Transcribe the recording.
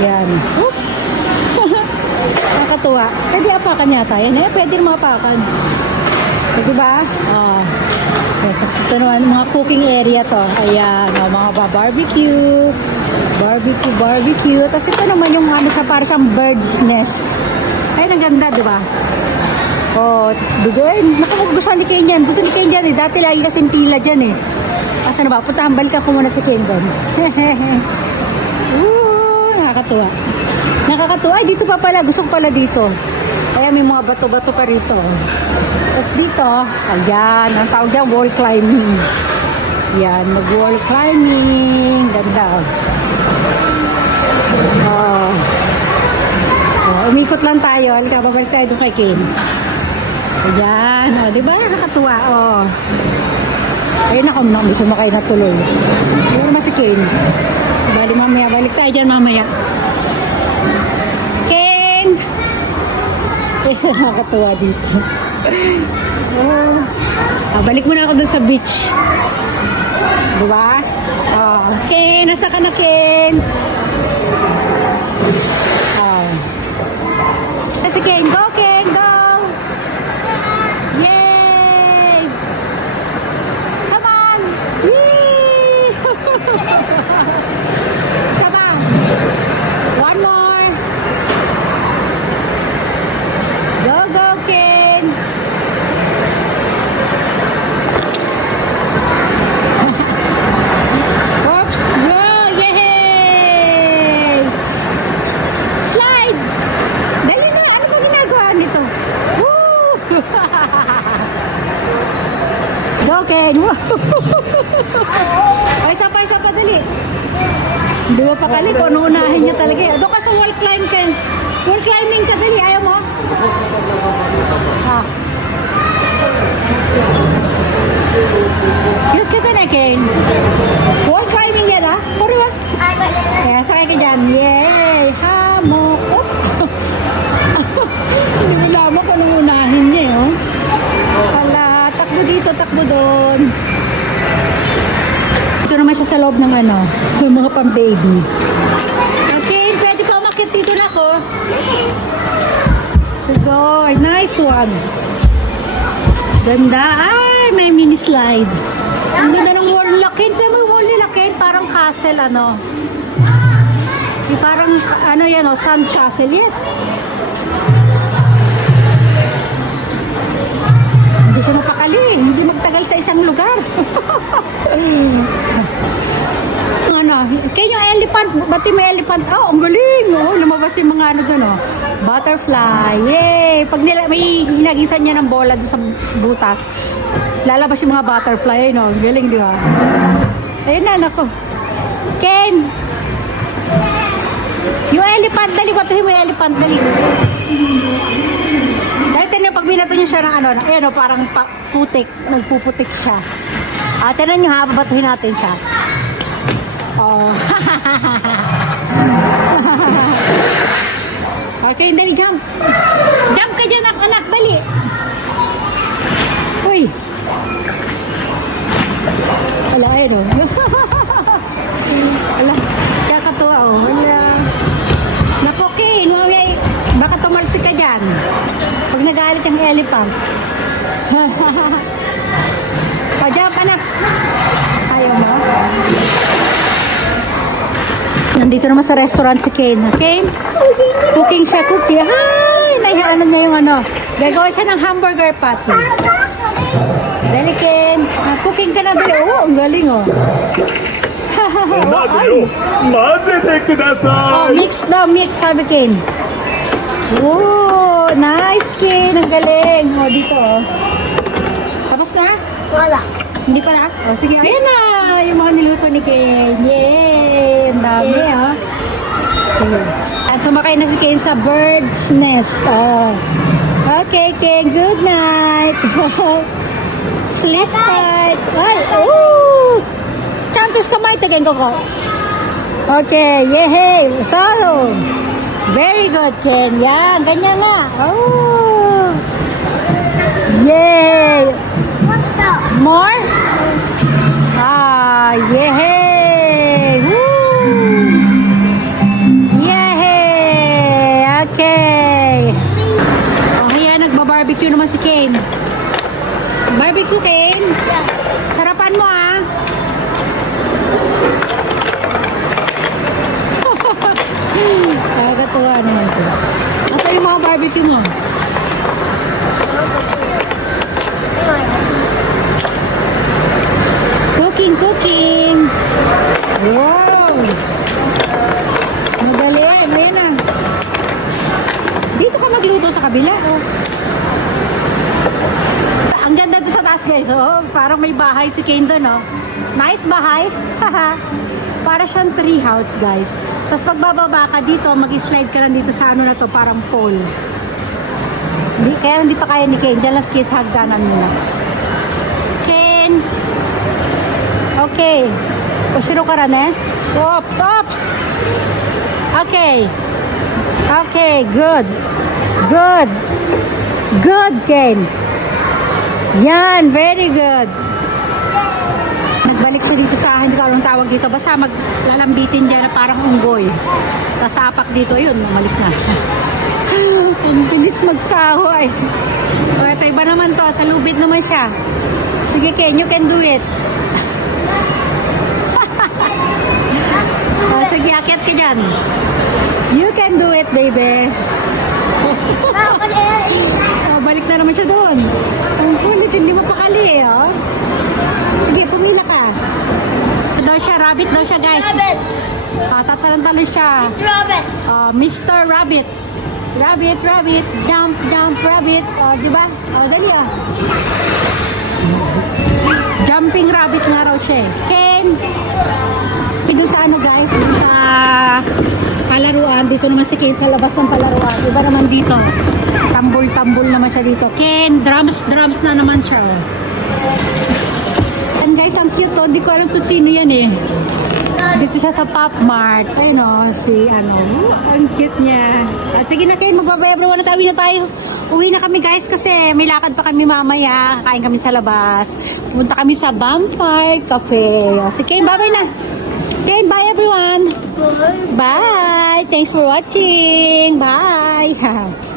Ayan. Oop! Nakakatuwa. Pwede apakan yata yan. Pwede rin mapakan. Pwede ba? Oo. Ito naman, mga cooking area to. Ayan, mga barbecue. Barbecue. Tapos ito naman yung ano sa para siyang bird's nest. Ay, ang ganda, di ba? Oh, tapos doon. Gusto ni Ken yan. Gusto ni Ken yan eh. Dati lagi kasing pila dyan eh. Asa na ba? Puntahan, balikan ko muna si Ken doon. Nakakatuwa. Nakakatuwa. Ay, dito pa pala. Gusto ko pala dito. Kaya may mga bato-bato pa rito. Tapos dito, ayan, ang tawag dyan, wall climbing. Yan, mag-wall climbing. Ganda. Umikot lang tayo. Halika, babalik tayo doon kay Ken. Ayan, diba? Nakakatuwa, Ayun ako, gusto mo kayo natuloy. Ayun naman si Ken. Balik mamaya, balik tayo dyan mamaya. Ken! Nakakatuwa dito. Balik muna ako dun sa beach. Diba? Ken, nasa ka na, Ken? Si Ken, go Ken, go! Yay! Come on! Yee! Sabang! One more! Go, go, Ken! Oops! Go! Yay! Slide! Dali na! Ano ba ginagawa nito? Woo! Go, Ken! Ay, isa pa, dali. Hindi mo pa kali kung ano unahin niya talaga. Doon ka sa wall climb, Ken. Wall climbing ka, dali. Ayaw mo? Diyos ka na, Ken. Wall climbing yan, ha? Puro ba? Kaya sakay ka dyan. Yay! Hamok! Hindi mo lamang kung anong unahin niya, Wala, takbo dito, takbo doon. Ito naman siya sa loob ng yung mga pang-baby. Okay, pwede pa umakit dito na ako. Good, nice one. Ganda. Ay, may mini slide. Ang ganda ng wall lakin. Ito may wall lakin, parang castle, Parang, sand castle yan. Hindi ko mapakali. Hindi magtagal sa isang lugar. Kaya yung elephant, ba't yung may elephant? Ang galing. Lumabas yung mga butterfly. Yay! Pag may hinagisan niya ng bola doon sa butas, lalabas yung mga butterfly. Galing, di ba? Ayun na, nako. Ken! Yung elephant, dali. Batuhin mo yung elephant, dali. Dahil tinan, pag binato niyo siya ng parang putik. Nagpuputik siya. Tinan niyo ha, babatuhin natin siya. Okay, dali, jump. Jump ka dyan, anak, dali. Uy. Wala, Wala, kakatuwa, Wala. Naku, Ken, baka tumalsik ka dyan. Pag nagalit ang elephant. Jump, anak. Ayaw mo? Nandito naman sa restaurant si Ken. Ken? Cooking siya, cookie. Ay! Naihanan niya yung gagawin siya ng hamburger patty. Dali, Ken. Cooking ka na, dali. Ang galing, mix, sabi Ken. Nice, Ken. Ang galing. Dito, Tapos na? Wala. Hindi pa na? Sige. Ayan na. Yung mga niluto ni Ken. Yay! Ang dami, At sumakay na si Ken sa bird's nest. Okay, Ken. Good night. Sleep tight. Ay, Chantos kamay. Tagayin ko ko. Okay. Yay! So, very good, Ken. Yan. Ganyan nga. Yay! More? Yay! Woo! Yay! naman si Kane. Barbecue, Kane. Sarapan mo, ah. Nakakatuwa naman ito. Asa yung mga barbecue mo? Cooking, cooking. Wow! Madali, ayan na. Dito ka magluto sa kabila, oh. Ang ganda doon sa taas, guys. Oh, parang may bahay si Kane doon, oh. Nice bahay. Para siyang tree house, guys. Tapos pagbababa ka dito, mag-slide ka lang dito sa ano na to, parang pole. Kaya hindi pa kaya ni Kane. Diyan lang kiss hagdanan muna. Kane! Okay. Kusiro ka rin, eh? Oops! Oops! Okay. Okay, good. Good. Good, Kane. Yan, very good. Nagbalik ko dito sa hindi ko alam tawag dito. Basta maglalambitin dyan na parang unggoy. Tapos apak dito, yun, umalis na. Ang bilis magsahoy. O, ito iba naman to. Sa lubid naman siya. Sige, Ken, you can do it. O, sige, akyat ka dyan. You can do it, baby. O, balik na naman siya doon. Ang kulit, hindi mo pakali eh, oh. Sige, pumila ka. Ito daw siya, rabbit daw siya, guys. Rabbit. Tatalan-talan siya. Rabbit. Mr. Rabbit. Rabbit, rabbit, jump, jump, rabbit. Di ba? Dali ah. Jumping rabbit nga raw siya eh. Ken! Dito sa ano guys, dito sa palaruan. Dito naman si Ken sa labas ng palaruan. Iba naman dito. Tambol-tambol naman siya dito. Ken, drums na naman siya. And guys, ang cute to. Hindi ko alam kung sino yan eh. Dito siya sa Pop Mart. Ayun o, si ano. Ang cute niya. At sige na kayo, magbabayabro na tayo. Uwi na kami guys kasi may lakad pa kami mamaya. Kain kami sa labas. Punta kami sa Vampire Cafe. Si Kane, bye-bye na. Kane, bye everyone. Bye. Thanks for watching. Bye.